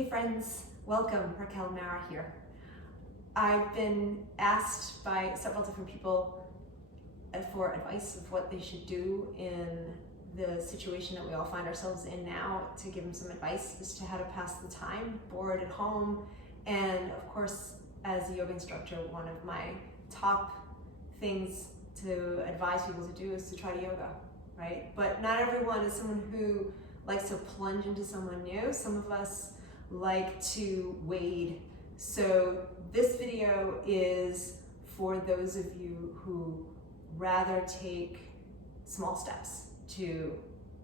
Hey friends, welcome. Raquel Mara here. I've been asked by several different people for advice of what they should do in the situation that we all find ourselves in now, to give them some advice as to how to pass the time, bored at home. And of course, as a yoga instructor, one of my top things to advise people to do is to try yoga, right? But not everyone is someone who likes to plunge into someone new. Some of us like to wade. So this video is for those of you who rather take small steps to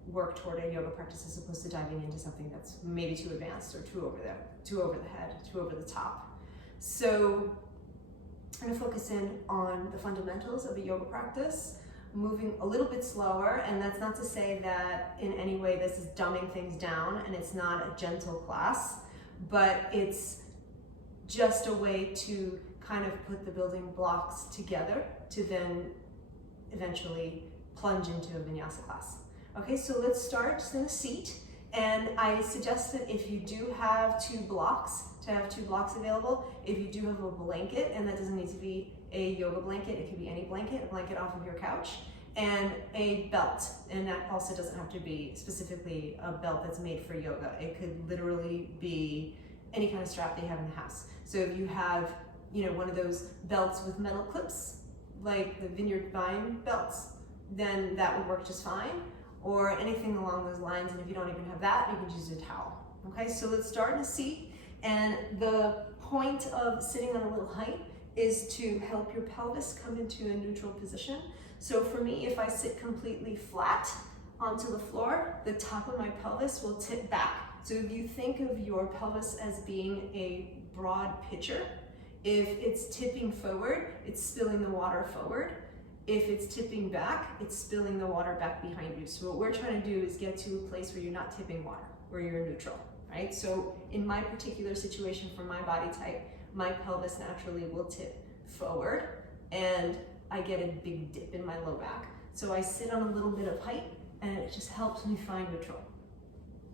work toward a yoga practice as opposed to diving into something that's maybe too advanced or too over the head, too over the top. So I'm gonna focus in on the fundamentals of a yoga practice, moving a little bit slower, and that's not to say that in any way this is dumbing things down and it's not a gentle class, but it's just a way to kind of put the building blocks together to then eventually plunge into a vinyasa class. Okay, so let's start just in a seat, and I suggest that if you do have two blocks, to have two blocks available. If you do have a blanket, and that doesn't need to be a yoga blanket, it could be any blanket, a blanket off of your couch, and a belt. And that also doesn't have to be specifically a belt that's made for yoga. It could literally be any kind of strap that you have in the house. So if you have, one of those belts with metal clips, like the Vineyard Vine belts, then that would work just fine, or anything along those lines. And if you don't even have that, you can use a towel. Okay, so let's start in a seat. And the point of sitting on a little height is to help your pelvis come into a neutral position. So for me, if I sit completely flat onto the floor, the top of my pelvis will tip back. So if you think of your pelvis as being a broad pitcher, if it's tipping forward, it's spilling the water forward. If it's tipping back, it's spilling the water back behind you. So what we're trying to do is get to a place where you're not tipping water, where you're neutral, right? So in my particular situation, for my body type, my pelvis naturally will tip forward, and I get a big dip in my low back. So I sit on a little bit of height, and it just helps me find neutral,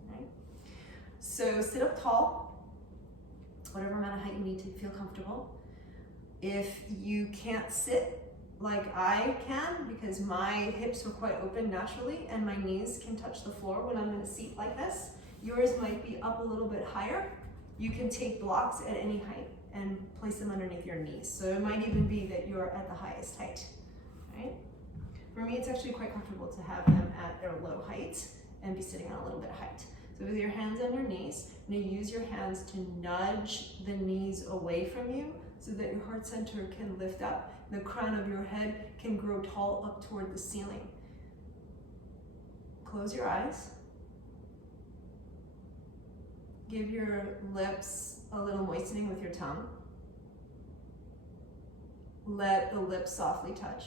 right? So sit up tall, whatever amount of height you need to feel comfortable. If you can't sit like I can, because my hips are quite open naturally and my knees can touch the floor when I'm in a seat like this, yours might be up a little bit higher. You can take blocks at any height and place them underneath your knees. So it might even be that you're at the highest height, right? For me, it's actually quite comfortable to have them at their low height and be sitting on a little bit of height. So with your hands on your knees, you use your hands to nudge the knees away from you so that your heart center can lift up. The crown of your head can grow tall up toward the ceiling. Close your eyes. Give your lips a little moistening with your tongue. Let the lips softly touch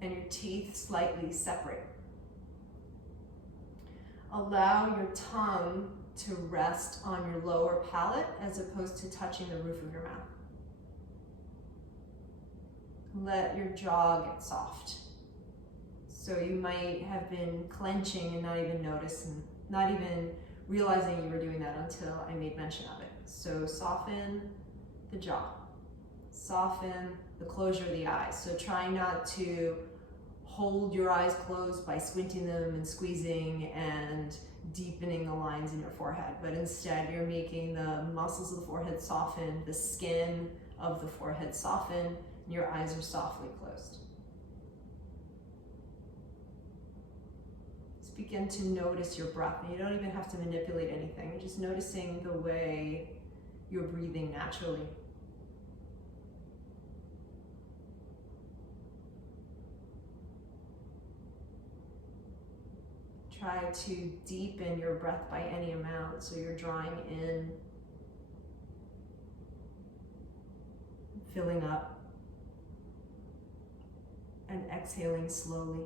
and your teeth slightly separate. Allow your tongue to rest on your lower palate as opposed to touching the roof of your mouth. Let your jaw get soft. So you might have been clenching and not even notice, and not even realizing you were doing that until I made mention of it. So soften the jaw, soften the closure of the eyes. So try not to hold your eyes closed by squinting them and squeezing and deepening the lines in your forehead, but instead you're making the muscles of the forehead soften, the skin of the forehead soften, and your eyes are softly closed. Just begin to notice your breath, and you don't even have to manipulate anything. You're just noticing the way you're breathing naturally. Try to deepen your breath by any amount, so you're drawing in, filling up, and exhaling slowly.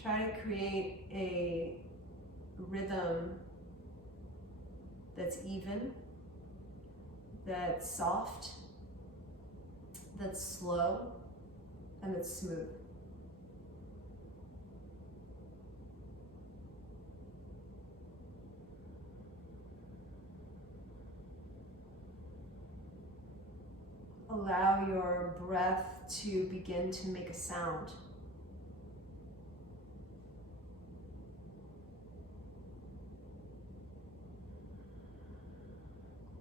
Try to create a rhythm that's even, that's soft, that's slow, and that's smooth. allow your breath to begin to make a sound.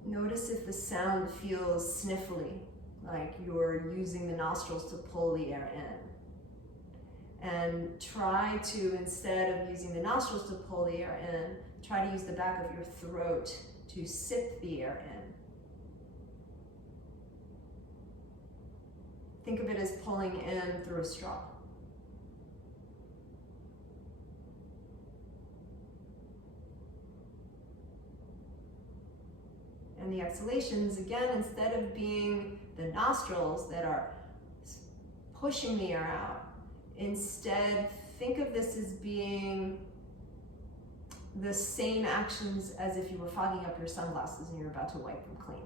Notice if the sound feels sniffly, like you're using the nostrils to pull the air in. And try to, instead of using the nostrils to pull the air in, try to use the back of your throat to sip the air in. Think of it as pulling in through a straw. And the exhalations, again, instead of being the nostrils that are pushing the air out, instead think of this as being the same actions as if you were fogging up your sunglasses and you're about to wipe them clean.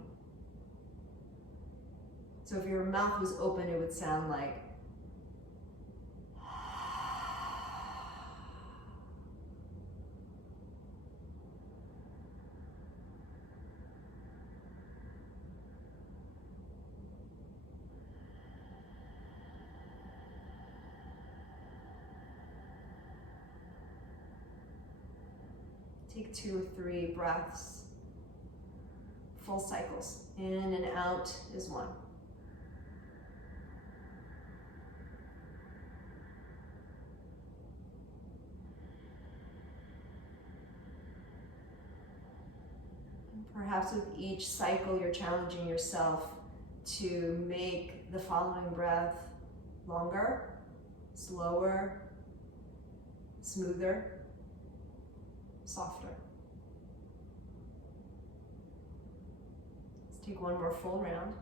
So if your mouth was open, it would sound like take 2 or 3 breaths, full cycles. In and out is 1. Perhaps with each cycle, you're challenging yourself to make the following breath longer, slower, smoother, softer. Let's take one more full round.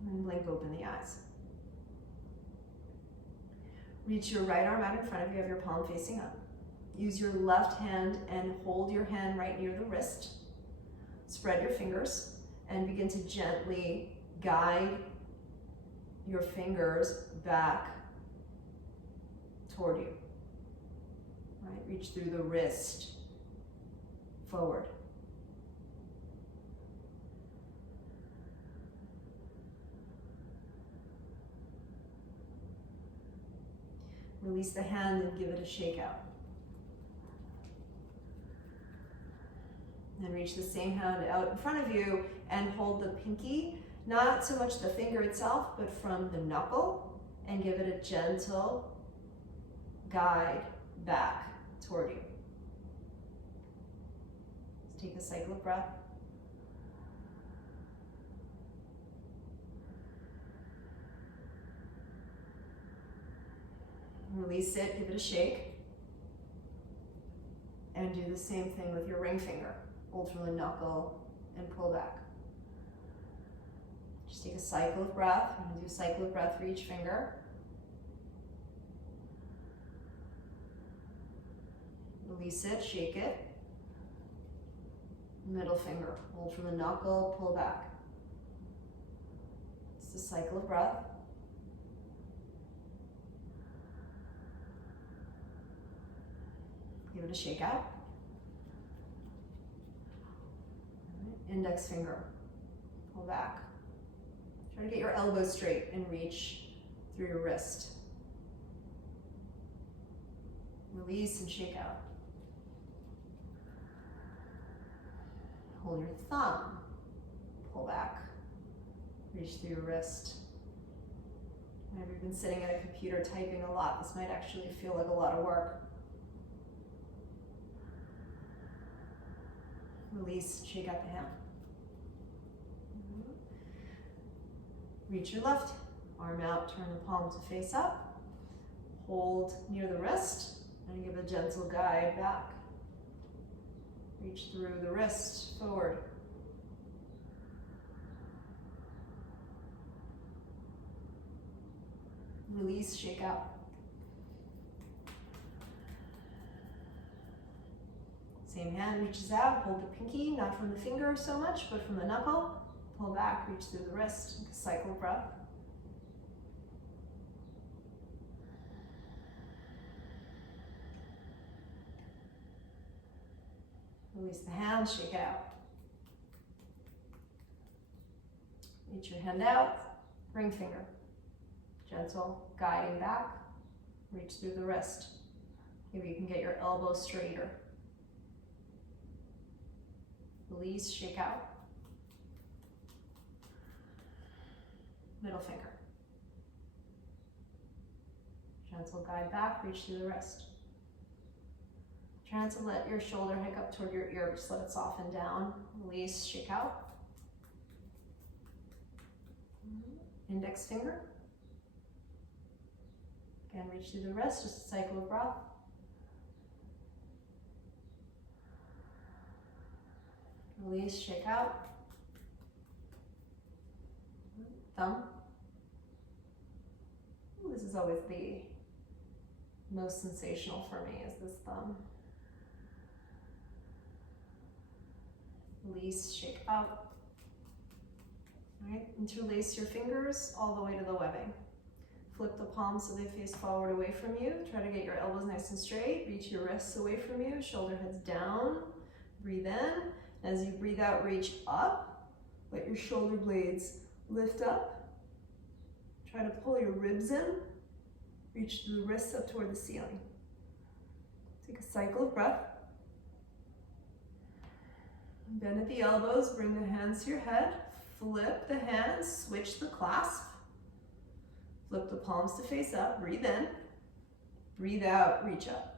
And then blink open the eyes. Reach your right arm out in front of you, have your palm facing up. Use your left hand and hold your hand right near the wrist. Spread your fingers and begin to gently guide your fingers back toward you. Right? Reach through the wrist forward. Release the hand and give it a shake out. Then reach the same hand out in front of you and hold the pinky, not so much the finger itself, but from the knuckle, and give it a gentle guide back toward you. Let's take a cycle of breath. Release it, give it a shake. And do the same thing with your ring finger. Hold from the knuckle and pull back. Just take a cycle of breath. I'm going to do a cycle of breath for each finger. Release it, shake it. Middle finger. Hold from the knuckle, pull back. It's a cycle of breath. Give it a shake out. Index finger, pull back. Try to get your elbow straight and reach through your wrist. Release and shake out. Hold your thumb, pull back, reach through your wrist. If you've been sitting at a computer typing a lot, this might actually feel like a lot of work. Release, shake out the hand. Reach your left arm out, turn the palm to face up. Hold near the wrist and give a gentle guide back. Reach through the wrist forward. Release, shake out. Same hand reaches out, hold the pinky, not from the finger so much, but from the knuckle. Pull back, reach through the wrist, cycle of breath. Release the hand, shake it out. Reach your hand out, ring finger. Gentle, guiding back, reach through the wrist. Maybe you can get your elbow straighter. Release, shake out. Middle finger. Gentle guide back, reach through the wrist. Try to let your shoulder hang up toward your ear, just let it soften down. Release, shake out. Index finger. Again, reach through the wrist, just a cycle of breath. Release, shake out. Thumb. This is always the most sensational for me, is this thumb. Release, shake out. All right, interlace your fingers all the way to the webbing. Flip the palms so they face forward away from you. Try to get your elbows nice and straight. Reach your wrists away from you. Shoulder heads down. Breathe in. As you breathe out, reach up. Let your shoulder blades lift up. Try to pull your ribs in. Reach the wrists up toward the ceiling. Take a cycle of breath. Bend at the elbows. Bring the hands to your head. Flip the hands. Switch the clasp. Flip the palms to face up, breathe in, breathe out, reach up.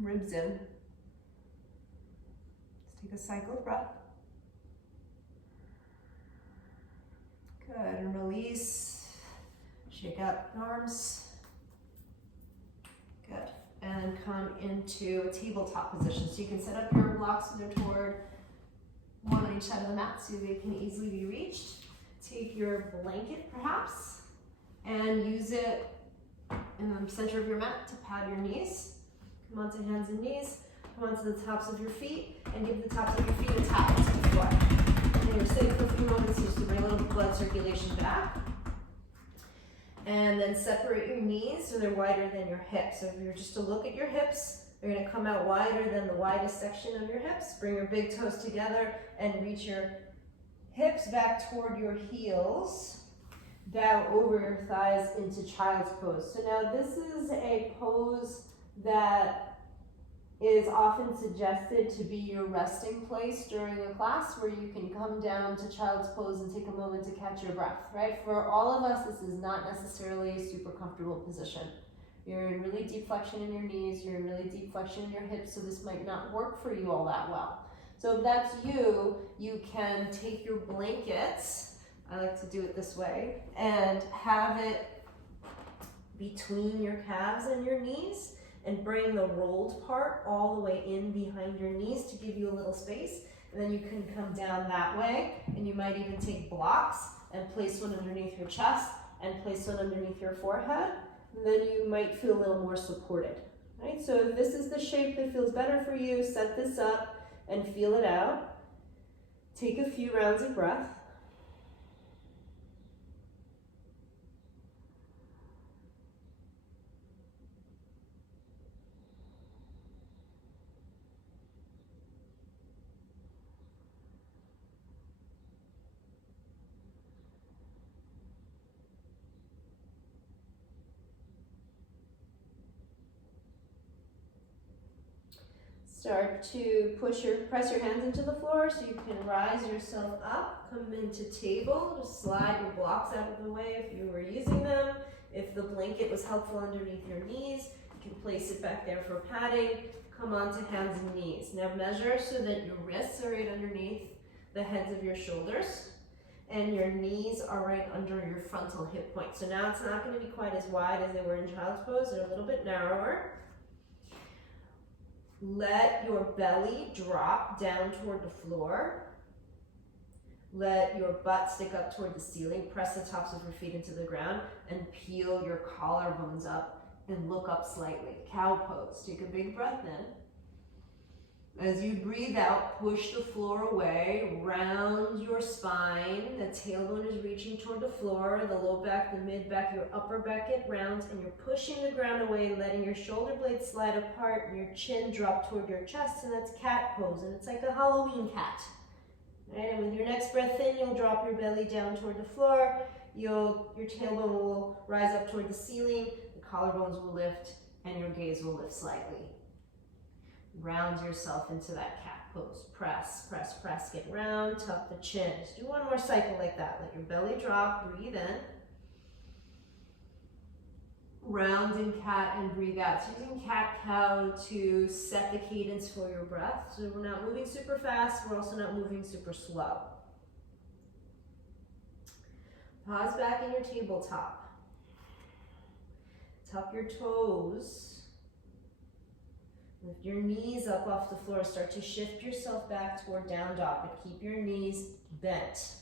Ribs in. Let's take a cycle of breath. Good, and release. Shake out the arms. Good, and come into a tabletop position. So you can set up your blocks so they're toward one on each side of the mat so they can easily be reached. Take your blanket, perhaps, and use it in the center of your mat to pad your knees. Come onto hands and knees, come onto the tops of your feet, and give the tops of your feet a tap to the floor. And you're sitting for a few moments just to bring a little blood circulation back. And then separate your knees so they're wider than your hips. So if you're just to look at your hips, they're gonna come out wider than the widest section of your hips. Bring your big toes together and reach your hips back toward your heels, bow over your thighs into child's pose. So now this is a pose that is often suggested to be your resting place during a class where you can come down to child's pose and take a moment to catch your breath, right? For all of us, this is not necessarily a super comfortable position. You're in really deep flexion in your knees, you're in really deep flexion in your hips, so this might not work for you all that well. So if that's you, you can take your blankets, I like to do it this way, and have it between your calves and your knees, and bring the rolled part all the way in behind your knees to give you a little space. And then you can come down that way, and you might even take blocks and place one underneath your chest and place one underneath your forehead, and then you might feel a little more supported. Right? So if this is the shape that feels better for you, set this up and feel it out. Take a few rounds of breath. Start to press your hands into the floor so you can rise yourself up. Come into table. Just slide your blocks out of the way if you were using them. If the blanket was helpful underneath your knees, you can place it back there for padding. Come onto hands and knees. Now measure so that your wrists are right underneath the heads of your shoulders and your knees are right under your frontal hip point. So now it's not going to be quite as wide as they were in child's pose. They're a little bit narrower. Let your belly drop down toward the floor. Let your butt stick up toward the ceiling. Press the tops of your feet into the ground and peel your collarbones up and look up slightly. Cow pose. Take a big breath in. As you breathe out, push the floor away, round your spine. The tailbone is reaching toward the floor, the low back, the mid back, your upper back it rounds, and you're pushing the ground away, letting your shoulder blades slide apart and your chin drop toward your chest, and that's cat pose, and it's like a Halloween cat. Right? And with your next breath in, you'll drop your belly down toward the floor, your tailbone will rise up toward the ceiling, the collarbones will lift, and your gaze will lift slightly. Round yourself into that cat pose. Press, press, press, get round, tuck the chin. Just do one more cycle like that. Let your belly drop, breathe in. Round in cat and breathe out. So using cat-cow to set the cadence for your breath. So we're not moving super fast, we're also not moving super slow. Pause back in your tabletop. Tuck your toes. Lift your knees up off the floor. Start to shift yourself back toward down dog, but keep your knees bent.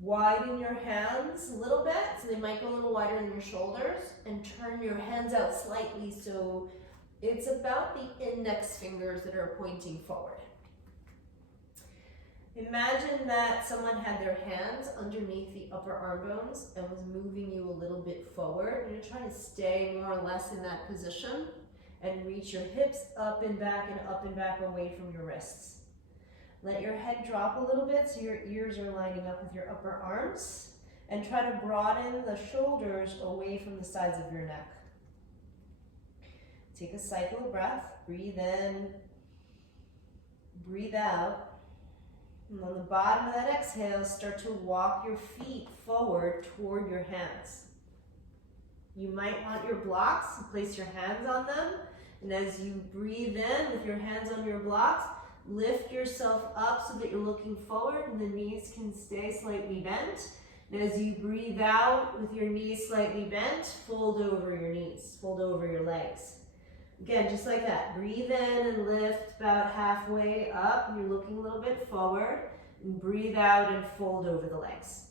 Widen your hands a little bit, so they might go a little wider than your shoulders, and turn your hands out slightly so it's about the index fingers that are pointing forward. Imagine that someone had their hands underneath the upper arm bones and was moving you a little bit forward. You're trying to stay more or less in that position and reach your hips up and back away from your wrists. Let your head drop a little bit so your ears are lining up with your upper arms, and try to broaden the shoulders away from the sides of your neck. Take a cycle of breath. Breathe in, breathe out. And on the bottom of that exhale, start to walk your feet forward toward your hands. You might want your blocks, place your hands on them, and as you breathe in with your hands on your blocks, lift yourself up so that you're looking forward and the knees can stay slightly bent. And as you breathe out with your knees slightly bent, fold over your knees, fold over your legs. Again, just like that. Breathe in and lift about halfway up. You're looking a little bit forward. And breathe out and fold over the legs.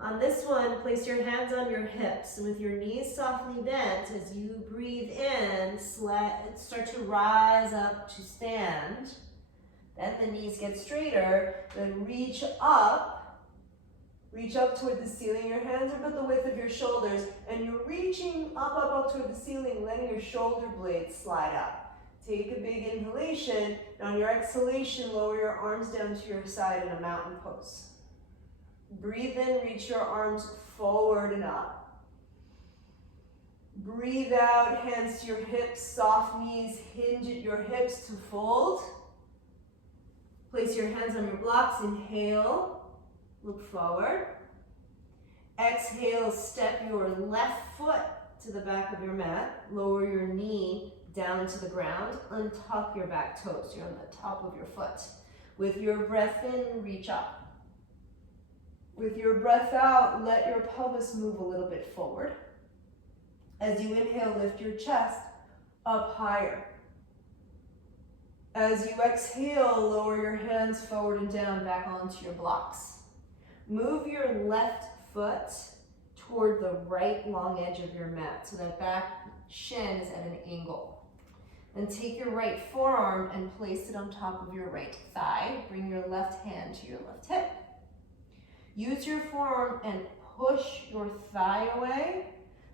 On this one, place your hands on your hips. And with your knees softly bent, as you breathe in, start to rise up to stand. Then the knees get straighter. Then reach up. Reach up toward the ceiling. Your hands are about the width of your shoulders, and you're reaching up toward the ceiling, letting your shoulder blades slide up. Take a big inhalation, and on your exhalation, lower your arms down to your side in a mountain pose. Breathe in, reach your arms forward and up. Breathe out, hands to your hips, soft knees, hinge at your hips to fold. Place your hands on your blocks, inhale. Look forward. Exhale, step your left foot to the back of your mat. Lower your knee down to the ground. Untuck your back toes. You're on the top of your foot. With your breath in, reach up. With your breath out, let your pelvis move a little bit forward. As you inhale, lift your chest up higher. As you exhale, lower your hands forward and down back onto your blocks. Move your left foot toward the right long edge of your mat so that back shin is at an angle. Then take your right forearm and place it on top of your right thigh. Bring your left hand to your left hip. Use your forearm and push your thigh away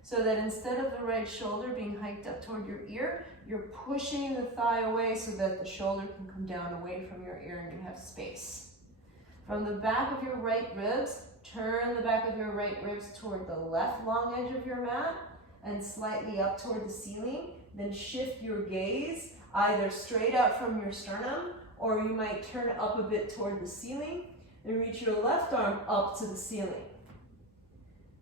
so that instead of the right shoulder being hiked up toward your ear, you're pushing the thigh away so that the shoulder can come down away from your ear and you have space. From the back of your right ribs, turn the back of your right ribs toward the left long edge of your mat and slightly up toward the ceiling. Then shift your gaze either straight out from your sternum, or you might turn up a bit toward the ceiling and reach your left arm up to the ceiling.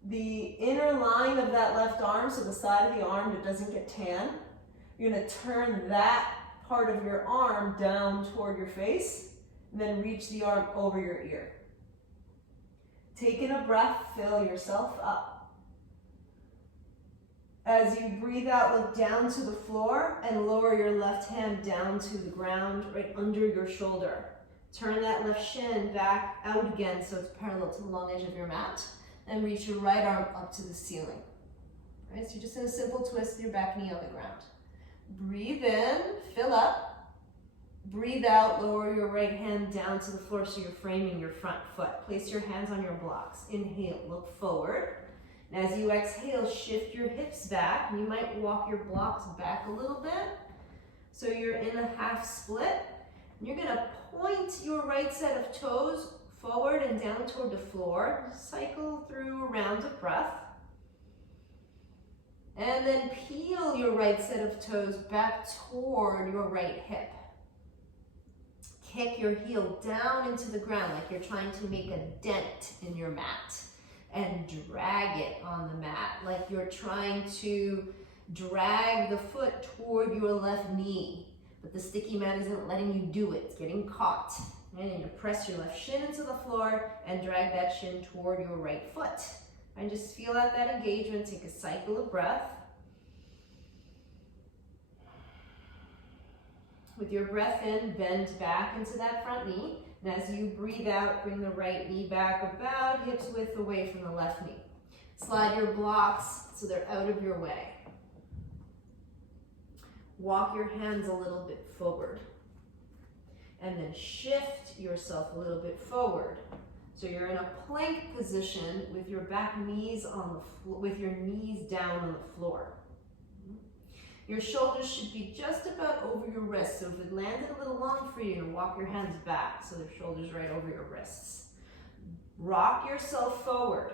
The inner line of that left arm, so the side of the arm that doesn't get tan, you're going to turn that part of your arm down toward your face. And then reach the arm over your ear. Take in a breath, fill yourself up. As you breathe out, look down to the floor and lower your left hand down to the ground right under your shoulder. Turn that left shin back out again so it's parallel to the long edge of your mat. And reach your right arm up to the ceiling. Right, so you're just in a simple twist with your back knee on the ground. Breathe in, fill up. Breathe out, lower your right hand down to the floor so you're framing your front foot. Place your hands on your blocks. Inhale, look forward. And as you exhale, shift your hips back. You might walk your blocks back a little bit. So you're in a half split. You're gonna point your right set of toes forward and down toward the floor. Cycle through a round of breath. And then peel your right set of toes back toward your right hip. Kick your heel down into the ground like you're trying to make a dent in your mat. And drag it on the mat like you're trying to drag the foot toward your left knee. But the sticky mat isn't letting you do it. It's getting caught. And you press your left shin into the floor and drag that shin toward your right foot. And just feel out that engagement. Take a cycle of breath. With your breath in, bend back into that front knee. And as you breathe out, bring the right knee back about hips width away from the left knee. Slide your blocks so they're out of your way. Walk your hands a little bit forward. And then shift yourself a little bit forward. So you're in a plank position with your back knees on the with your knees down on the floor. Your shoulders should be just about over your wrists. So if it landed a little long for you, walk your hands back so the shoulders right over your wrists. Rock yourself forward.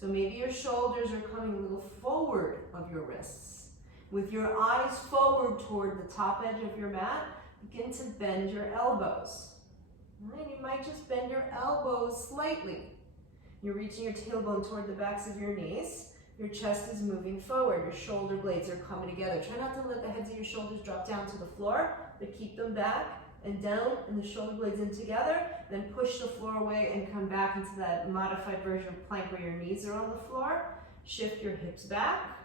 So maybe your shoulders are coming a little forward of your wrists. With your eyes forward toward the top edge of your mat, begin to bend your elbows. Right? You might just bend your elbows slightly. You're reaching your tailbone toward the backs of your knees. Your chest is moving forward. Your shoulder blades are coming together. Try not to let the heads of your shoulders drop down to the floor, but keep them back and down and the shoulder blades in together. Then push the floor away and come back into that modified version of plank where your knees are on the floor. Shift your hips back,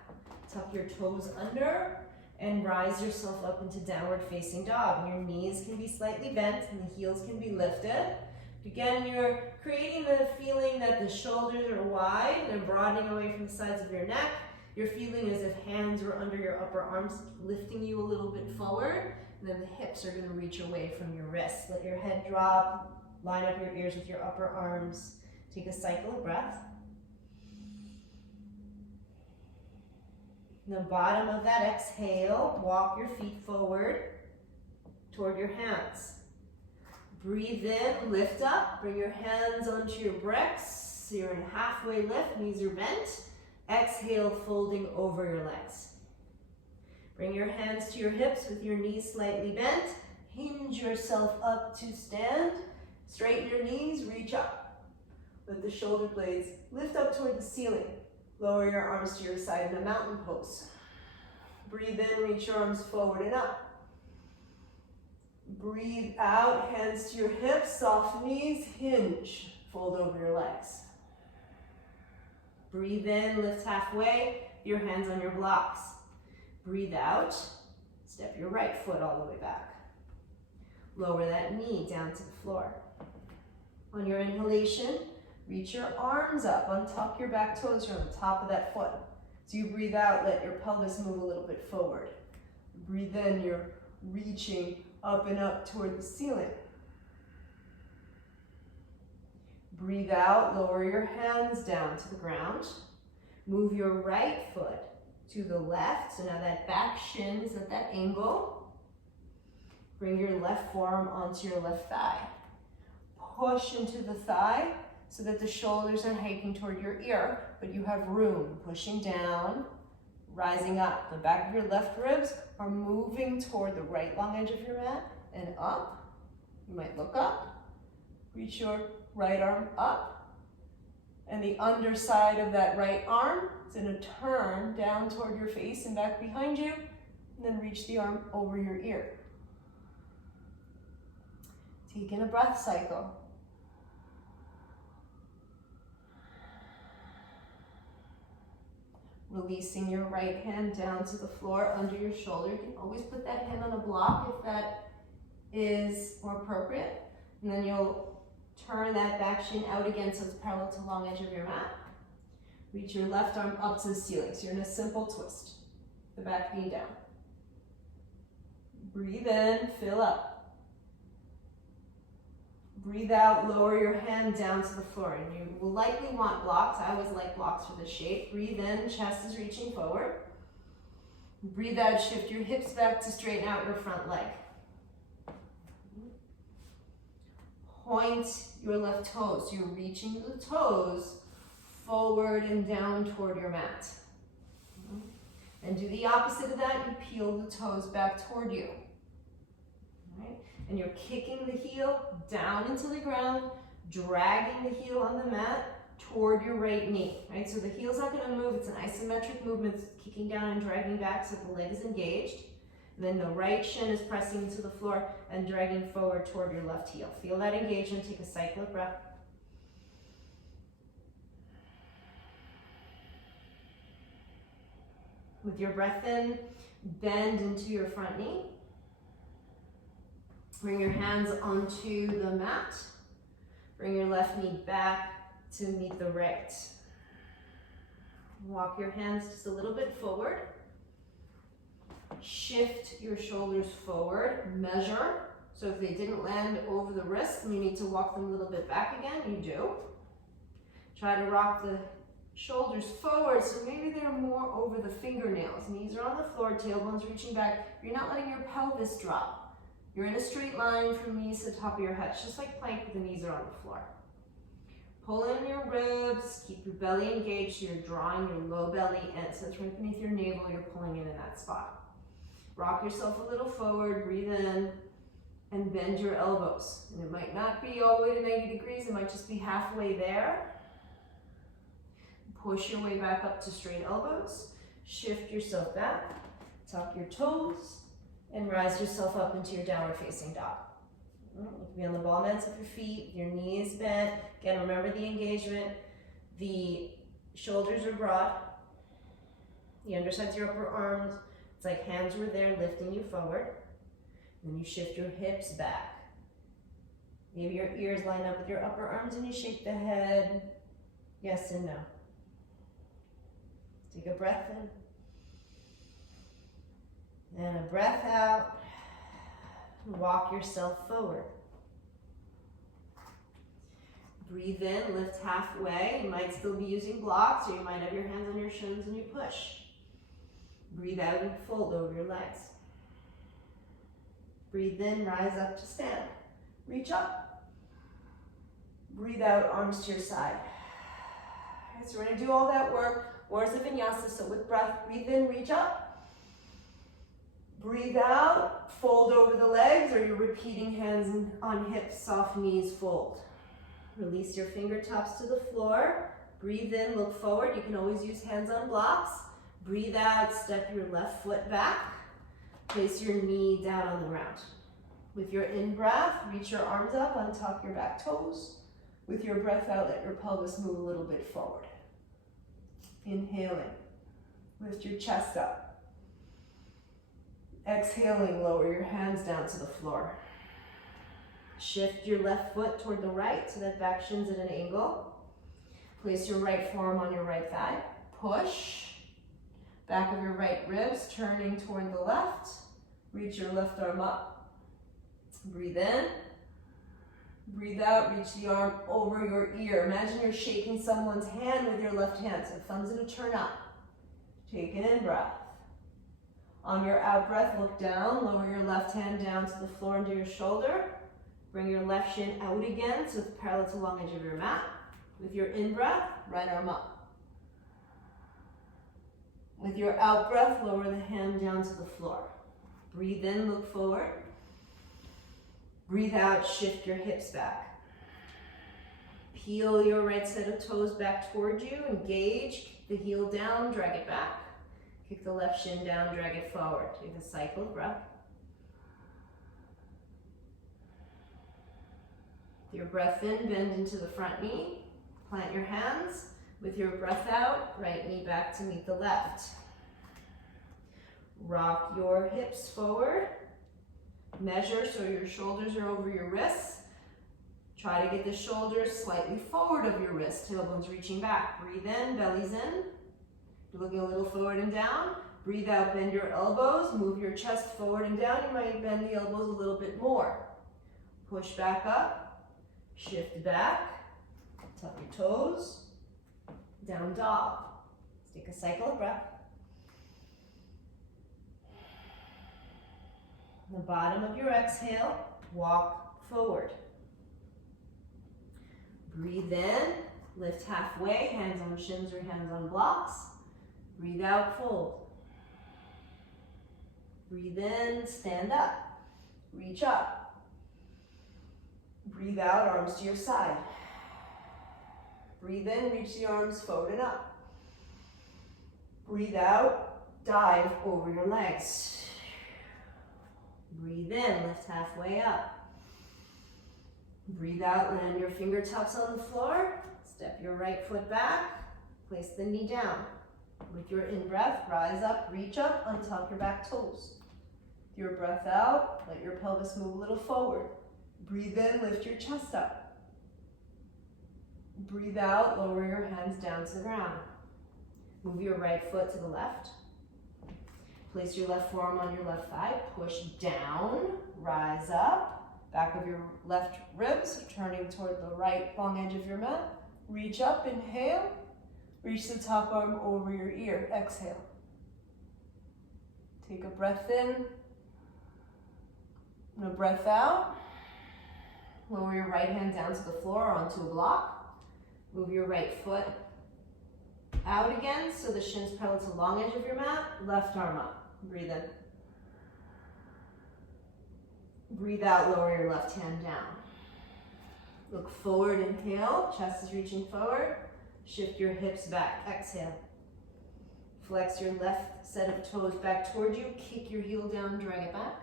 tuck your toes under, and rise yourself up into downward facing dog. Your knees can be slightly bent and the heels can be lifted. Again, you're creating the feeling that the shoulders are wide, they're broadening away from the sides of your neck. You're feeling as if hands were under your upper arms, lifting you a little bit forward, and then the hips are gonna reach away from your wrists. Let your head drop, line up your ears with your upper arms. Take a cycle of breath. The bottom of that exhale, walk your feet forward toward your hands. Breathe in, lift up, bring your hands onto your bricks. So you're in halfway lift, knees are bent. Exhale, folding over your legs. Bring your hands to your hips with your knees slightly bent. Hinge yourself up to stand. Straighten your knees, reach up. Let the shoulder blades lift up toward the ceiling. Lower your arms to your side in a mountain pose. Breathe in, reach your arms forward and up. Breathe out, hands to your hips, soft knees, hinge, fold over your legs. Breathe in, lift halfway, your hands on your blocks. Breathe out, step your right foot all the way back. Lower that knee down to the floor. On your inhalation, reach your arms up, untuck your back toes from the top of that foot. As you breathe out, let your pelvis move a little bit forward. Breathe in, you're reaching up and up toward the ceiling. Breathe out, lower your hands down to the ground. Move your right foot to the left. So now that back shin is at that angle. Bring your left forearm onto your left thigh. Push into the thigh so that the shoulders are hiking toward your ear, but you have room. Pushing down, rising up. The back of your left ribs are moving toward the right long edge of your mat and up. You might look up, reach your right arm up, and the underside of that right arm is going to turn down toward your face and back behind you, and then reach the arm over your ear. Take in a breath cycle. Releasing your right hand down to the floor under your shoulder. You can always put that hand on a block if that is more appropriate. And then you'll turn that back shin out again so it's parallel to the long edge of your mat. Reach your left arm up to the ceiling. So you're in a simple twist. The back being down. Breathe in, fill up. Breathe out, lower your hand down to the floor. And you will likely want blocks. I always like blocks for this shape. Breathe in, chest is reaching forward. Breathe out, shift your hips back to straighten out your front leg. Point your left toes. You're reaching the toes forward and down toward your mat. And do the opposite of that. You peel the toes back toward you. Right? And you're kicking the heel down into the ground, dragging the heel on the mat toward your right knee. Right? So the heel's not going to move. It's an isometric movement. It's kicking down and dragging back so the leg is engaged. And then the right shin is pressing into the floor and dragging forward toward your left heel. Feel that engagement. Take a cyclic breath. With your breath in, bend into your front knee. Bring your hands onto the mat. Bring your left knee back to meet the right. Walk your hands just a little bit forward. Shift your shoulders forward. Measure. So if they didn't land over the wrist and you need to walk them a little bit back again, you do. Try to rock the shoulders forward, so maybe they're more over the fingernails. Knees are on the floor, tailbone's reaching back. You're not letting your pelvis drop. You're in a straight line from knees to the top of your head, just like plank, but the knees are on the floor. Pull in your ribs, keep your belly engaged, so you're drawing your low belly in. So it's right beneath your navel, you're pulling in that spot. Rock yourself a little forward, breathe in, and bend your elbows. And it might not be all the way to 90 degrees, it might just be halfway there. Push your way back up to straight elbows. Shift yourself back, tuck your toes, and rise yourself up into your downward facing dog. You can be on the ball mats with your feet, your knees bent. Again, remember the engagement. The shoulders are broad. The undersides of your upper arms. It's like hands were there lifting you forward. Then you shift your hips back. Maybe your ears line up with your upper arms and you shake the head. Yes and no. Take a breath in. And a breath out. Walk yourself forward. Breathe in, lift halfway. You might still be using blocks, or you might have your hands on your shins and you push. Breathe out and fold over your legs. Breathe in, rise up to stand. Reach up. Breathe out, arms to your side. All right, so we're going to do all that work. Warriors Vinyasa. So with breath, breathe in, reach up. Breathe out, fold over the legs, or you're repeating hands on hips, soft knees, fold. Release your fingertips to the floor. Breathe in, look forward. You can always use hands on blocks. Breathe out, step your left foot back. Place your knee down on the ground. With your in-breath, reach your arms up, untuck your back toes. With your breath out, let your pelvis move a little bit forward. Inhaling, lift your chest up. Exhaling, lower your hands down to the floor. Shift your left foot toward the right so that back shin's at an angle. Place your right forearm on your right thigh. Push. Back of your right ribs turning toward the left. Reach your left arm up. Breathe in. Breathe out, reach the arm over your ear. Imagine you're shaking someone's hand with your left hand, so thumb's gonna turn up. Take an in-breath. On your out breath, look down, lower your left hand down to the floor into your shoulder. Bring your left shin out again, so it's parallel to the long edge of your mat. With your in-breath, right arm up. With your out breath, lower the hand down to the floor. Breathe in, look forward. Breathe out, shift your hips back. Peel your right set of toes back toward you, engage, kick the heel down, drag it back. Kick the left shin down, drag it forward. Take a cycle of breath. With your breath in, bend into the front knee. Plant your hands. With your breath out, right knee back to meet the left. Rock your hips forward. Measure so your shoulders are over your wrists. Try to get the shoulders slightly forward of your wrists. Tailbone's reaching back. Breathe in, belly's in. You're looking a little forward and down. Breathe out, bend your elbows, move your chest forward and down. You might bend the elbows a little bit more. Push back up, shift back, tuck your toes, down dog. Let's take a cycle of breath. The bottom of your exhale, walk forward. Breathe in, lift halfway, hands on shins or hands on blocks. Breathe out, fold. Breathe in, stand up, reach up. Breathe out, arms to your side. Breathe in, reach the arms forward and up. Breathe out, dive over your legs. Breathe in, lift halfway up. Breathe out, land your fingertips on the floor. Step your right foot back, place the knee down. With your in-breath, rise up, reach up, untuck your back toes. With your breath out, let your pelvis move a little forward. Breathe in, lift your chest up. Breathe out, lower your hands down to the ground. Move your right foot to the left. Place your left forearm on your left thigh, push down, rise up. Back of your left ribs, turning toward the right long edge of your mat. Reach up, inhale. Reach the top arm over your ear, exhale. Take a breath in, and a breath out. Lower your right hand down to the floor onto a block. Move your right foot out again, so the shins parallel to the long edge of your mat. Left arm up. Breathe in. Breathe out, lower your left hand down. Look forward, inhale, chest is reaching forward. Shift your hips back, exhale. Flex your left set of toes back toward you. Kick your heel down, drag it back.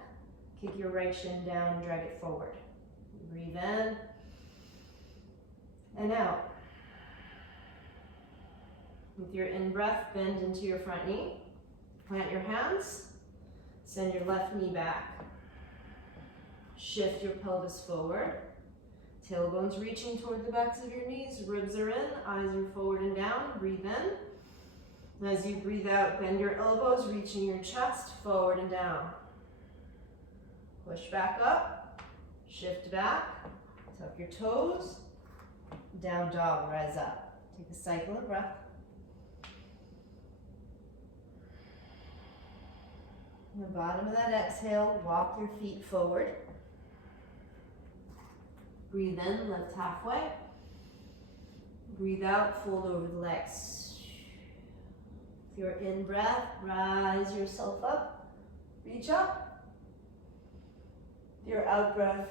Kick your right shin down, drag it forward. Breathe in and out. With your in-breath, bend into your front knee. Plant your hands. Send your left knee back. Shift your pelvis forward. Tailbones reaching toward the backs of your knees. Ribs are in, eyes are forward and down. Breathe in. As you breathe out, bend your elbows, reaching your chest forward and down. Push back up. Shift back. Tuck your toes. Down dog, rise up. Take a cycle of breath. On the bottom of that exhale, walk your feet forward. Breathe in, lift halfway. Breathe out, fold over the legs. With your in-breath, rise yourself up. Reach up. Your out-breath,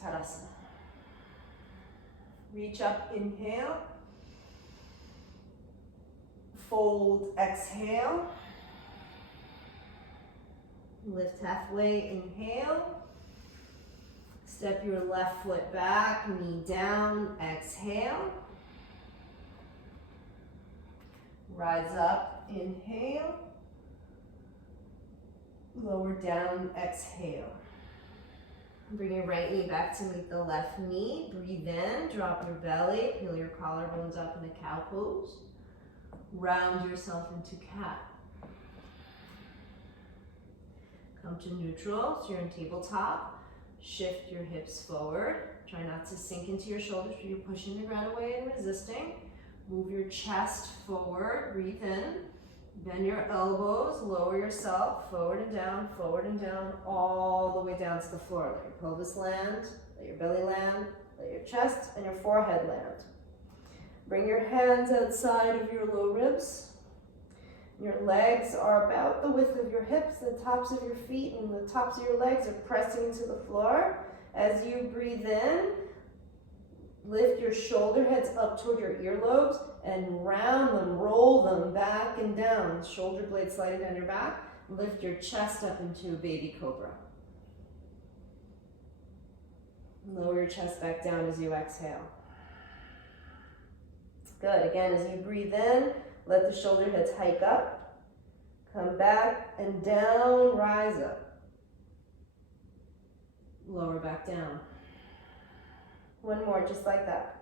Tadasana. Reach up, inhale. Fold, exhale. Lift halfway, inhale. Step your left foot back, knee down, exhale. Rise up, inhale. Lower down, exhale. Bring your right knee back to meet the left knee. Breathe in, drop your belly, peel your collarbones up in a cow pose. Round yourself into cat. Come to neutral, so you're in tabletop. Shift your hips forward. Try not to sink into your shoulders, but you're pushing the ground away and resisting. Move your chest forward, breathe in. Bend your elbows, lower yourself, forward and down, all the way down to the floor. Let your pelvis land, let your belly land, let your chest and your forehead land. Bring your hands outside of your low ribs. Your legs are about the width of your hips, the tops of your feet and the tops of your legs are pressing into the floor. As you breathe in, lift your shoulder heads up toward your earlobes and round them, roll them back and down. Shoulder blades sliding down your back. Lift your chest up into a baby cobra. Lower your chest back down as you exhale. Good. Again, as you breathe in, let the shoulder heads hike up. Come back and down, rise up. Lower back down. One more, just like that.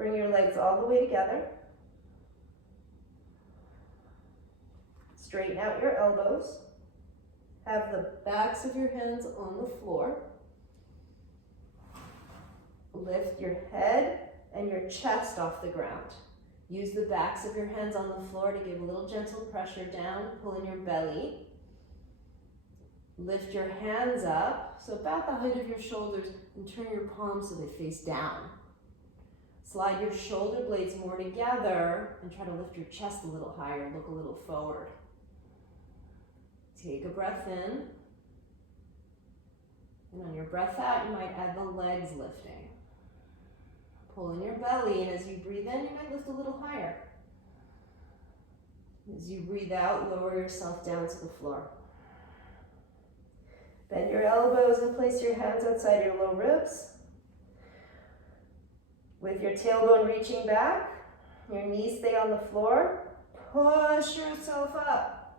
Bring your legs all the way together. Straighten out your elbows. Have the backs of your hands on the floor. Lift your head and your chest off the ground. Use the backs of your hands on the floor to give a little gentle pressure down. Pull in your belly. Lift your hands up, so about the height of your shoulders, and turn your palms so they face down. Slide your shoulder blades more together and try to lift your chest a little higher, look a little forward. Take a breath in. And on your breath out, you might add the legs lifting. Pull in your belly, and as you breathe in, you might lift a little higher. As you breathe out, lower yourself down to the floor. Bend your elbows and place your hands outside your low ribs. With your tailbone reaching back, your knees stay on the floor. Push yourself up.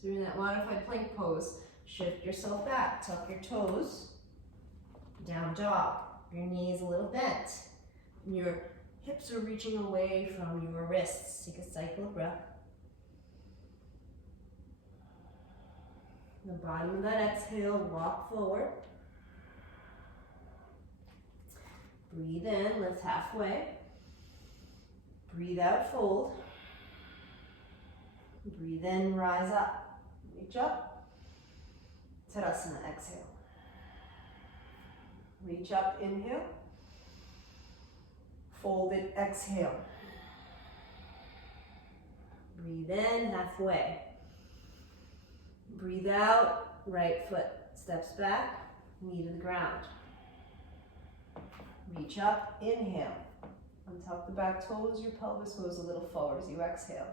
So you're in that modified plank pose. Shift yourself back, tuck your toes, down dog. Your knees a little bent. Your hips are reaching away from your wrists. Take a cycle of breath. The bottom of that exhale, walk forward. Breathe in, lift halfway. Breathe out, fold. Breathe in, rise up. Reach up. Tadasana, exhale. Reach up, inhale. Fold it, exhale. Breathe in, halfway. Breathe out, right foot steps back, knee to the ground. Reach up, inhale. Untuck the back toes, your pelvis goes a little forward as you exhale.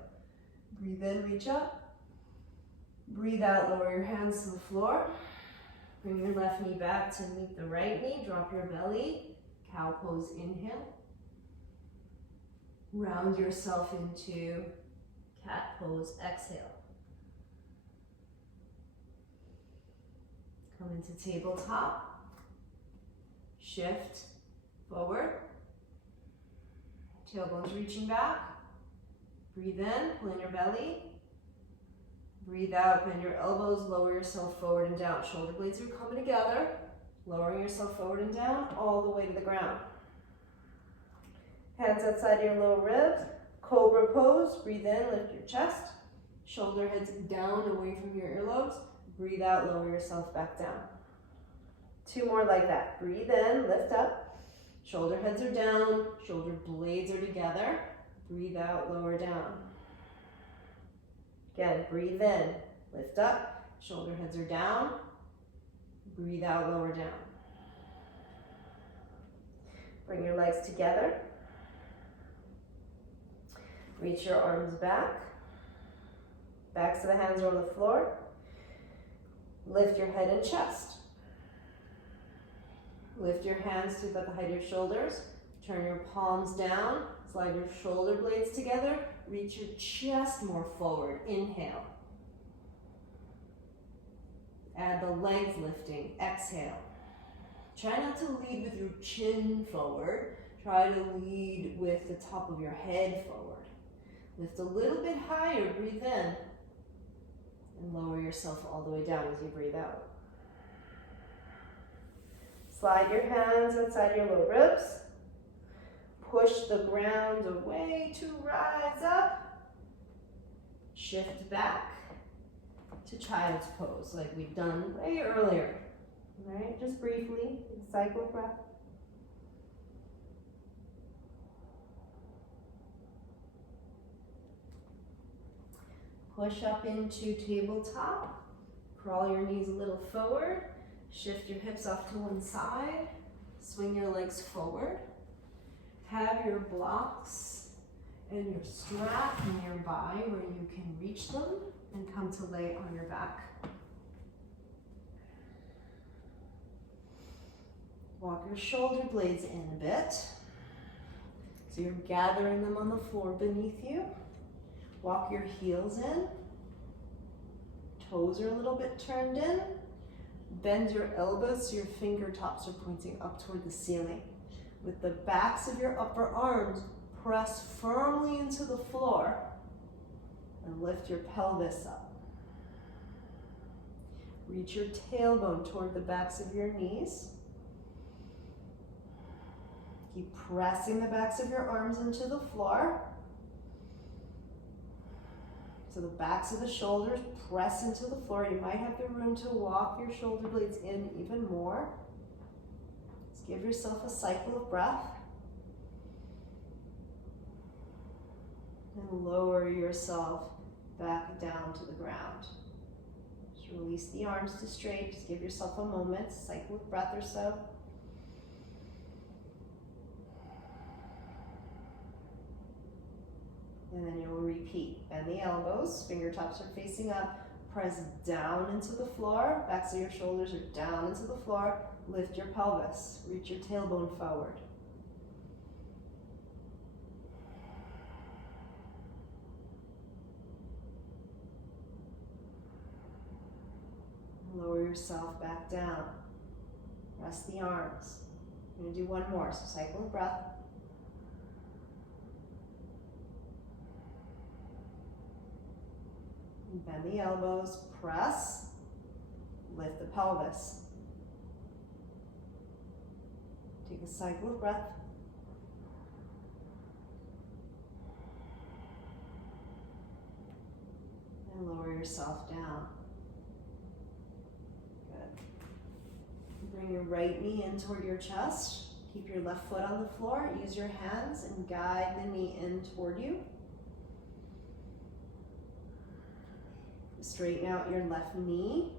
Breathe in, reach up. Breathe out, lower your hands to the floor. Bring your left knee back to meet the right knee, drop your belly. Cow pose, inhale. Round yourself into cat pose, exhale. Come into tabletop. Shift forward. Tailbones reaching back. Breathe in, pull in your belly. Breathe out, bend your elbows, lower yourself forward and down. Shoulder blades are coming together. Lowering yourself forward and down, all the way to the ground. Hands outside your low ribs. Cobra pose. Breathe in, lift your chest. Shoulder heads down, away from your earlobes. Breathe out, lower yourself back down. 2 more like that. Breathe in, lift up. Shoulder heads are down, shoulder blades are together. Breathe out, lower down. Again, breathe in, lift up. Shoulder heads are down. Breathe out, lower down. Bring your legs together. Reach your arms back. Backs of the hands are on the floor. Lift your head and chest. Lift your hands to about the height of your shoulders. Turn your palms down. Slide your shoulder blades together. Reach your chest more forward. Inhale. Add the legs lifting. Exhale. Try not to lead with your chin forward. Try to lead with the top of your head forward. Lift a little bit higher. Breathe in. And lower yourself all the way down as you breathe out. Slide your hands outside your low ribs. Push the ground away to rise up. Shift back to child's pose like we've done way earlier. All right, just briefly, cycle of breath. Push up into tabletop. Crawl your knees a little forward. Shift your hips off to one side. Swing your legs forward. Have your blocks and your strap nearby where you can reach them and come to lay on your back. Walk your shoulder blades in a bit. So you're gathering them on the floor beneath you. Walk your heels in. Toes are a little bit turned in. Bend your elbows so your fingertips are pointing up toward the ceiling. With the backs of your upper arms, press firmly into the floor and lift your pelvis up. Reach your tailbone toward the backs of your knees. Keep pressing the backs of your arms into the floor. So the backs of the shoulders press into the floor. You might have the room to walk your shoulder blades in even more. Just give yourself a cycle of breath. And lower yourself back down to the ground. Just release the arms to straight. Just give yourself a moment, cycle of breath or so. And then you'll repeat. Bend the elbows, fingertips are facing up. Press down into the floor. Backs of your shoulders are down into the floor. Lift your pelvis. Reach your tailbone forward. Lower yourself back down. Rest the arms. We're going to do one more, so cycle of breath. Bend the elbows, press, lift the pelvis. Take a cycle of breath. And lower yourself down. Bring your right knee in toward your chest. Keep your left foot on the floor. Use your hands and guide the knee in toward you. Straighten out your left knee.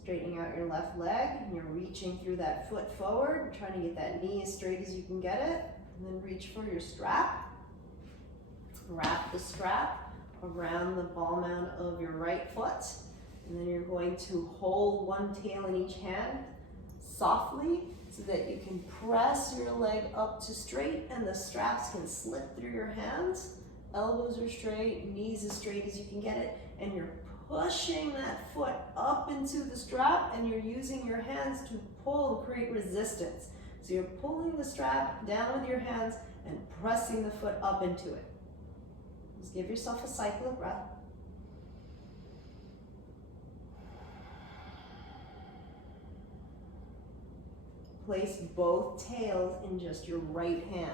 Straightening out your left leg. And you're reaching through that foot forward. Trying to get that knee as straight as you can get it. And then reach for your strap. Wrap the strap around the ball mound of your right foot. And then you're going to hold one tail in each hand softly so that you can press your leg up to straight and the straps can slip through your hands. Elbows are straight, knees as straight as you can get it, and you're pushing that foot up into the strap and you're using your hands to pull to create resistance. So you're pulling the strap down with your hands and pressing the foot up into it. Just give yourself a cycle of breath. Place both tails in just your right hand.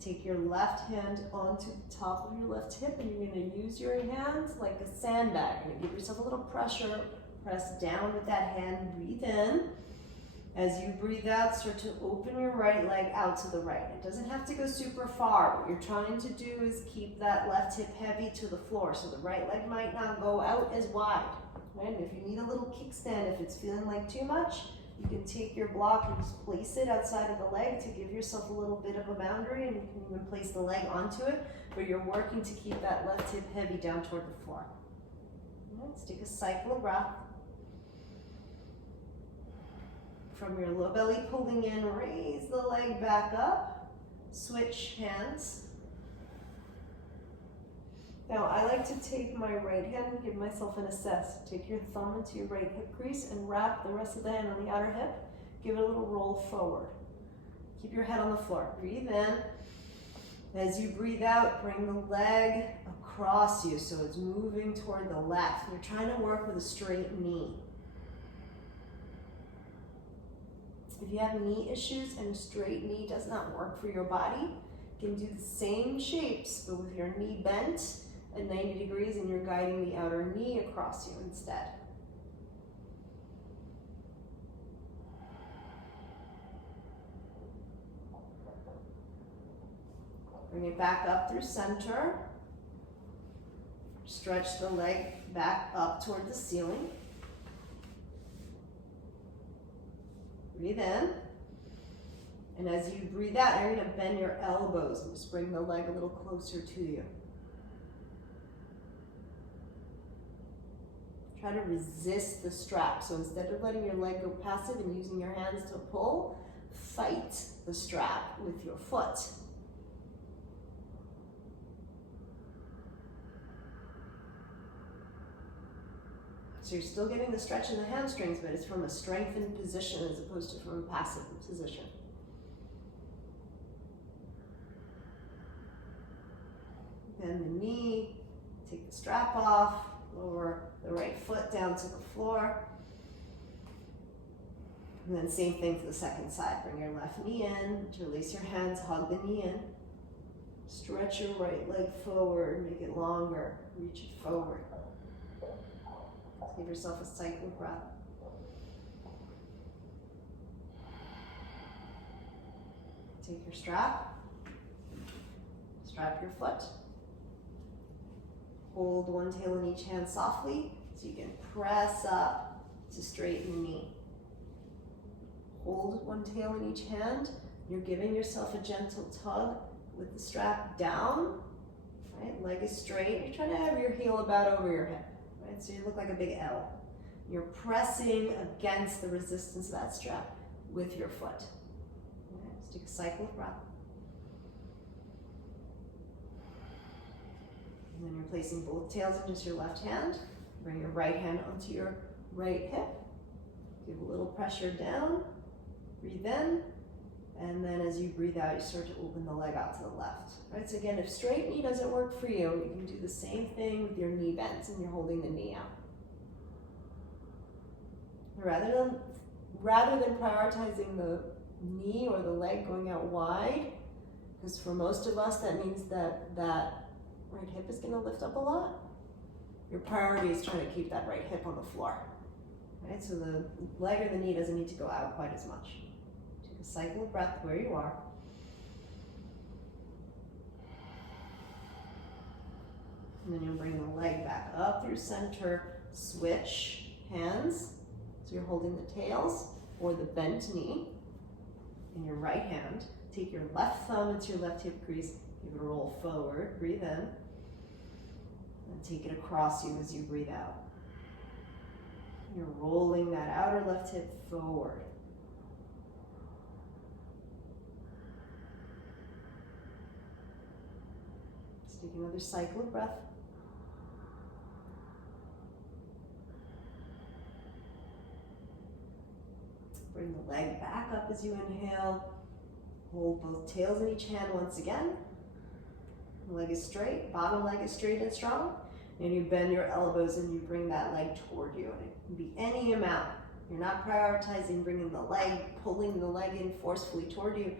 Take your left hand onto the top of your left hip and you're going to use your hands like a sandbag. You're going to give yourself a little pressure. Press down with that hand. Breathe in. As you breathe out, start to open your right leg out to the right. It doesn't have to go super far. What you're trying to do is keep that left hip heavy to the floor so the right leg might not go out as wide. Right? And if you need a little kickstand, if it's feeling like too much, you can take your block and just place it outside of the leg to give yourself a little bit of a boundary, and you can even place the leg onto it, but you're working to keep that left hip heavy down toward the floor. Let's take a cycle of breath. From your low belly pulling in, raise the leg back up, switch hands. Now, I like to take my right hand and give myself an assess. Take your thumb into your right hip crease and wrap the rest of the hand on the outer hip. Give it a little roll forward. Keep your head on the floor. Breathe in. As you breathe out, bring the leg across you so it's moving toward the left. You're trying to work with a straight knee. If you have knee issues and a straight knee does not work for your body, you can do the same shapes, but with your knee bent at 90 degrees and you're guiding the outer knee across you instead. Bring it back up through center. Stretch the leg back up toward the ceiling. Breathe in. And as you breathe out, you're going to bend your elbows and just bring the leg a little closer to you. Try to resist the strap. So instead of letting your leg go passive and using your hands to pull, fight the strap with your foot. So you're still getting the stretch in the hamstrings, but it's from a strengthened position as opposed to from a passive position. Bend the knee, take the strap off, lower the right foot down to the floor. And then same thing to the second side. Bring your left knee in, release your hands, hug the knee in. Stretch your right leg forward, make it longer, reach it forward. Give yourself a cycle of breath. Take your strap, strap your foot. Hold one tail in each hand softly so you can press up to straighten the knee. Hold one tail in each hand. You're giving yourself a gentle tug with the strap down, right? Leg is straight. You're trying to have your heel about over your hip, right? So you look like a big L. You're pressing against the resistance of that strap with your foot. Okay, just take a cycle of breath. And then you're placing both tails in just your left hand. Bring your right hand onto your right hip. Give a little pressure down. Breathe in. And then as you breathe out, you start to open the leg out to the left. Right? So again, if straight knee doesn't work for you, you can do the same thing with your knee bent and you're holding the knee out. Rather than prioritizing the knee or the leg going out wide, because for most of us that means that right hip is going to lift up a lot, your priority is trying to keep that right hip on the floor. Right? So the leg or the knee doesn't need to go out quite as much. Take a cycle of breath where you are. And then you'll bring the leg back up through center, switch hands. So you're holding the tails or the bent knee in your right hand. Take your left thumb into your left hip crease, give it a roll forward, breathe in, and take it across you as you breathe out. You're rolling that outer left hip forward. Let's take another cycle of breath. Bring the leg back up as you inhale. Hold both tails in each hand once again. The leg is straight, bottom leg is straight and strong. And you bend your elbows and you bring that leg toward you. And it can be any amount. You're not prioritizing bringing the leg, pulling the leg in forcefully toward you,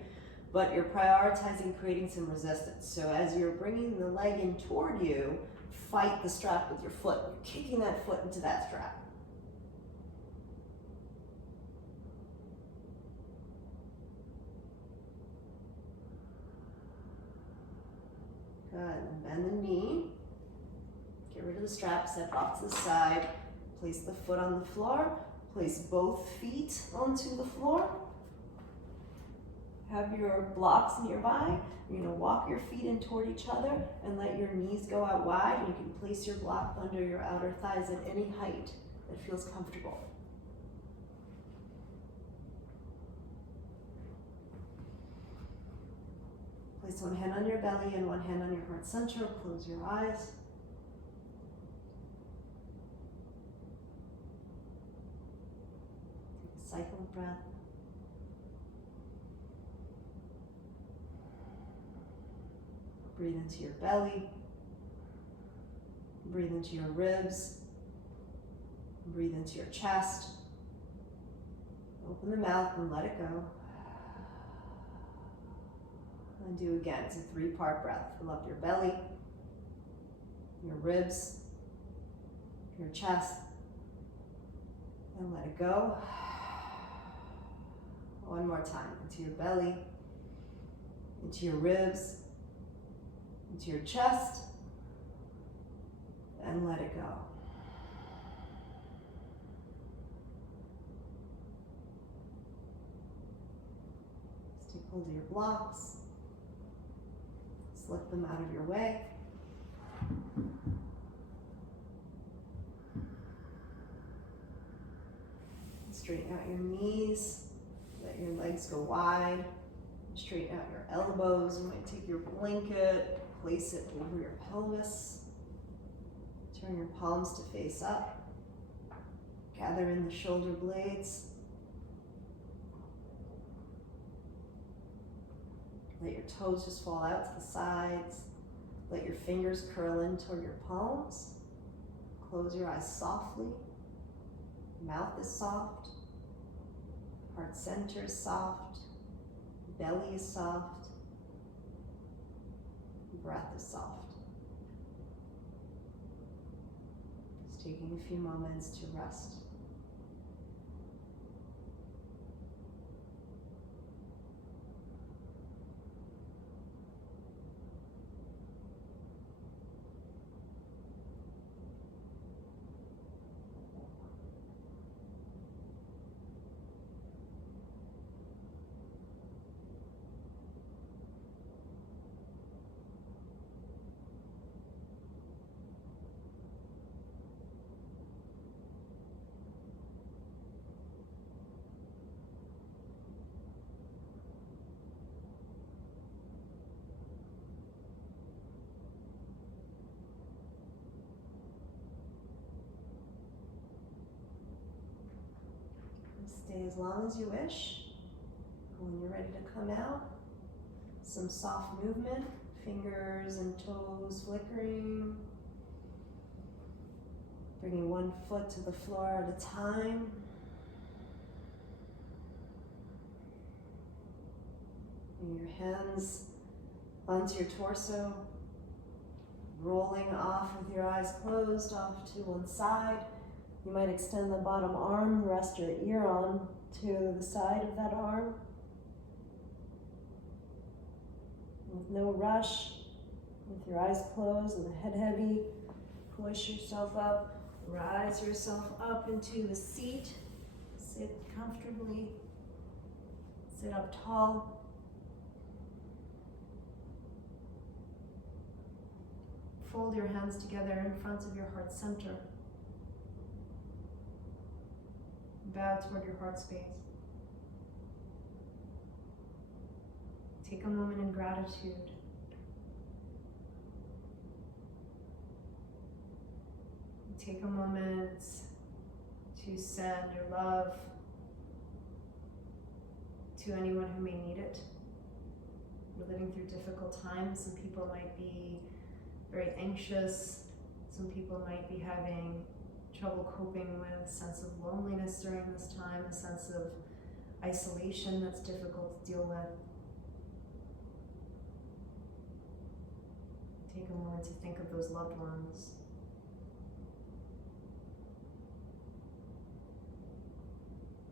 but you're prioritizing creating some resistance. So as you're bringing the leg in toward you, fight the strap with your foot. You're kicking that foot into that strap. Good, and bend the knee. Get rid of the strap, step off to the side. Place the foot on the floor. Place both feet onto the floor. Have your blocks nearby. You're gonna walk your feet in toward each other and let your knees go out wide. You can place your block under your outer thighs at any height that feels comfortable. Place one hand on your belly and one hand on your heart center. Close your eyes. Take a cycle of breath. Breathe into your belly. Breathe into your ribs. Breathe into your chest. Open the mouth and let it go. And do again. It's a 3-part breath. Fill up your belly, your ribs, your chest, and let it go. One more time. Into your belly, into your ribs, into your chest, and let it go. Just take hold of your blocks. Slip them out of your way. Straighten out your knees. Let your legs go wide. Straighten out your elbows. You might take your blanket, place it over your pelvis. Turn your palms to face up. Gather in the shoulder blades. Let your toes just fall out to the sides. Let your fingers curl in toward your palms. Close your eyes softly. Mouth is soft. Heart center is soft. Belly is soft. Breath is soft. Just taking a few moments to rest. Stay as long as you wish. When you're ready to come out, some soft movement, fingers and toes flickering. Bringing one foot to the floor at a time. Bring your hands onto your torso, rolling off with your eyes closed off to one side. You might extend the bottom arm, rest your ear on to the side of that arm. With no rush, with your eyes closed and the head heavy, push yourself up, rise yourself up into the seat. Sit comfortably, sit up tall. Fold your hands together in front of your heart center. Bow toward your heart space. Take a moment in gratitude. Take a moment to send your love to anyone who may need it. We're living through difficult times. Some people might be very anxious. Some people might be having trouble coping with a sense of loneliness during this time, a sense of isolation that's difficult to deal with. Take a moment to think of those loved ones.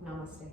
Namaste.